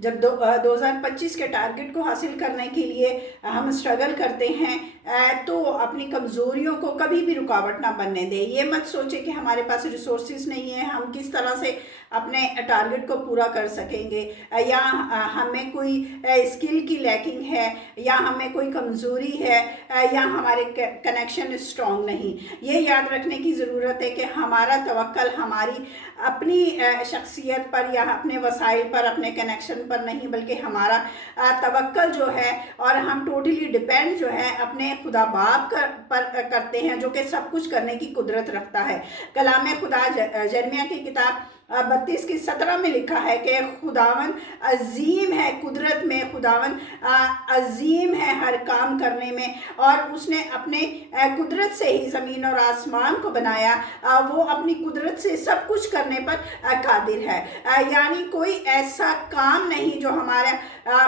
جب 2025 کے ٹارگٹ کو حاصل کرنے کے لیے ہم اسٹرگل کرتے ہیں تو اپنی کمزوریوں کو کبھی بھی رکاوٹ نہ بننے دیں. یہ مت سوچے کہ ہمارے پاس ریسورسز نہیں ہیں، ہم کس طرح سے اپنے ٹارگٹ کو پورا کر سکیں گے، یا ہمیں کوئی اسکل کی لیکنگ ہے، یا ہمیں کوئی کمزوری ہے، یا ہمارے کنیکشن اسٹرانگ نہیں. یہ یاد رکھنے کی ضرورت ہے کہ ہمارا توکل ہماری اپنی شخصیت پر یا اپنے وسائل پر، اپنے کنیکشن پر نہیں، بلکہ ہمارا توکل جو ہے اور ہم ٹوٹلی ڈیپینڈ جو ہے اپنے خدا باپ پر کرتے ہیں، جو کہ سب کچھ کرنے کی قدرت رکھتا ہے. کلام خدا جرمیہ کی کتاب 32:17 میں لکھا ہے کہ خداوند عظیم ہے قدرت میں، خداوند عظیم ہے ہر کام کرنے میں، اور اس نے اپنے قدرت سے ہی زمین اور آسمان کو بنایا. وہ اپنی قدرت سے سب کچھ کرنے پر قادر ہے. یعنی کوئی ایسا کام نہیں جو ہمارا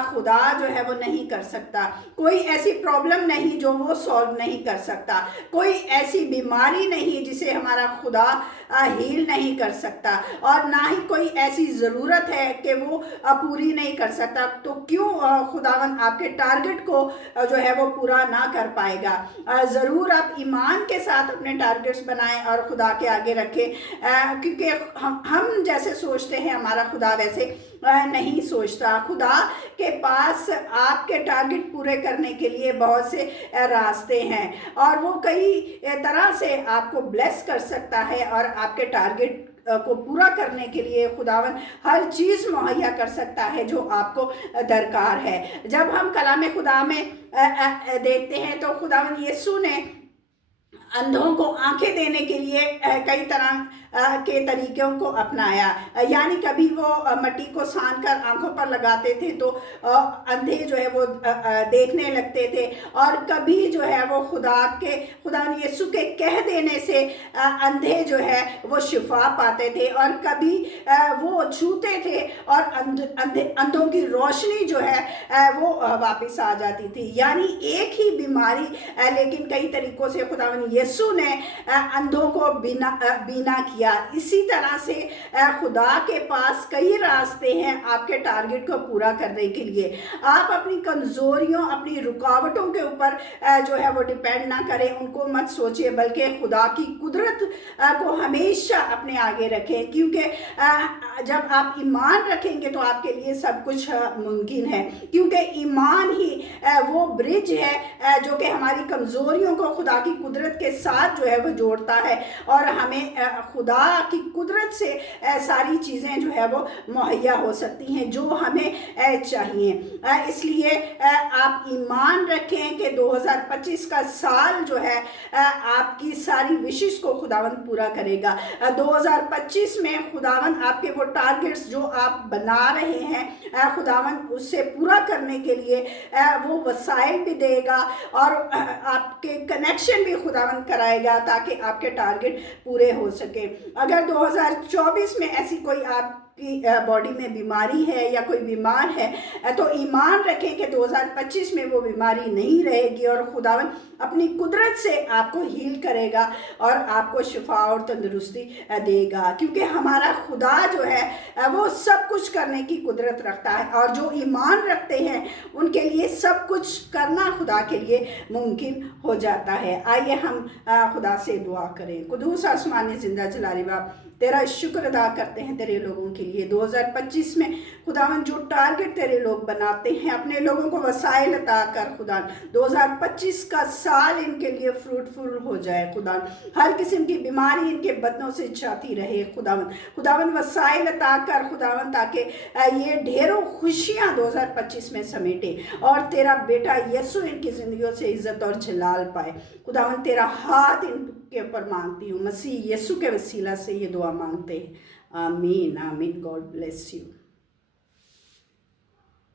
خدا جو ہے وہ نہیں کر سکتا، کوئی ایسی پرابلم نہیں جو وہ سولو نہیں کر سکتا، کوئی ایسی بیماری نہیں جسے ہمارا خدا ہیل نہیں کر سکتا، اور نہ ہی کوئی ایسی ضرورت ہے کہ وہ پوری نہیں کر سکتا. تو کیوں خداوند آپ کے ٹارگٹ کو جو ہے وہ پورا نہ کر پائے گا؟ ضرور آپ ایمان کے ساتھ اپنے ٹارگٹس بنائیں اور خدا کے آگے رکھیں، کیونکہ ہم جیسے سوچتے ہیں ہمارا خدا ویسے نہیں سوچتا. خدا کے پاس آپ کے ٹارگٹ پورے کرنے کے لیے بہت سے راستے ہیں، اور وہ کئی طرح سے آپ کو بلیس کر سکتا ہے، اور آپ کے ٹارگٹ کو پورا کرنے کے لیے خداوند ہر چیز مہیا کر سکتا ہے جو آپ کو درکار ہے. جب ہم کلام خدا میں دیکھتے ہیں تو خداوند یسوع نے اندھوں کو آنکھیں دینے کے لیے کئی طرح کے طریقوں کو اپنایا. یعنی کبھی وہ مٹی کو سان کر آنکھوں پر لگاتے تھے تو اندھے جو ہے وہ دیکھنے لگتے تھے، اور کبھی جو ہے وہ خدا یسوع کے کہہ دینے سے اندھے جو ہے وہ شفا پاتے تھے، اور کبھی وہ چھوتے تھے اور اندھوں کی روشنی جو ہے وہ واپس آ جاتی تھی. یعنی ایک ہی بیماری لیکن کئی طریقوں سے خداوند یسوع نے اندھوں کو بینا کیا. اسی طرح سے خدا کے پاس کئی راستے ہیں آپ کے ٹارگٹ کو پورا کرنے کے لیے. آپ اپنی کمزوریوں، اپنی رکاوٹوں کے اوپر جو ہے وہ ڈیپینڈ نہ کریں، ان کو مت سوچیں، بلکہ خدا کی قدرت کو ہمیشہ اپنے آگے رکھیں. کیونکہ جب آپ ایمان رکھیں گے تو آپ کے لیے سب کچھ ممکن ہے، کیونکہ ایمان ہی وہ برج ہے جو کہ ہماری کمزوریوں کو خدا کی قدرت کے ساتھ جو ہے وہ جوڑتا ہے، اور ہمیں خدا کی قدرت سے ساری چیزیں جو ہے وہ مہیا ہو سکتی ہیں جو ہمیں چاہیے. اس لیے آپ ایمان رکھیں کہ 2025 کا سال جو ہے آپ کی ساری وشز کو خداوند پورا کرے گا. 2025 میں خداوند آپ کے وہ ٹارگٹس جو آپ بنا رہے ہیں خداوند اس سے پورا کرنے کے لیے وہ وسائل بھی دے گا، اور آپ کے کنیکشن بھی خداوند کرائے گا تاکہ آپ کے ٹارگٹ پورے ہو سکے. اگر 2024 میں ایسی کوئی آپ کی باڈی میں بیماری ہے یا کوئی بیمار ہے تو ایمان رکھیں کہ 2025 میں وہ بیماری نہیں رہے گی، اور خداوند اپنی قدرت سے آپ کو ہیل کرے گا اور آپ کو شفا اور تندرستی دے گا. کیونکہ ہمارا خدا جو ہے وہ سب کچھ کرنے کی قدرت رکھتا ہے، اور جو ایمان رکھتے ہیں ان کے لیے سب کچھ کرنا خدا کے لیے ممکن ہو جاتا ہے. آئیے ہم خدا سے دعا کریں. قدوس آسمانی زندہ جلالی باپ، تیرا شکر ادا کرتے ہیں تیرے لوگوں کے لیے. 2025 میں خداوند جو ٹارگٹ تیرے لوگ بناتے ہیں اپنے لوگوں کو وسائل عطا کر. خدا 2025 کا سال ان کے لیے فروٹفل ہو جائے. خدا ہر قسم کی بیماری ان کے بدنوں سے جاتی رہے. خداوند وسائل عطا کر خداوند، تاکہ یہ ڈھیروں خوشیاں 2025 میں سمیٹے، اور تیرا بیٹا یسوع ان کی زندگیوں سے عزت اور جلال پائے. خداوند تیرا ہاتھ ان کے اوپر مانگتی ہوں، مسیح یسوع کے وسیلہ سے یہ دعا مانگتے ہیں. آمین آمین. God bless you.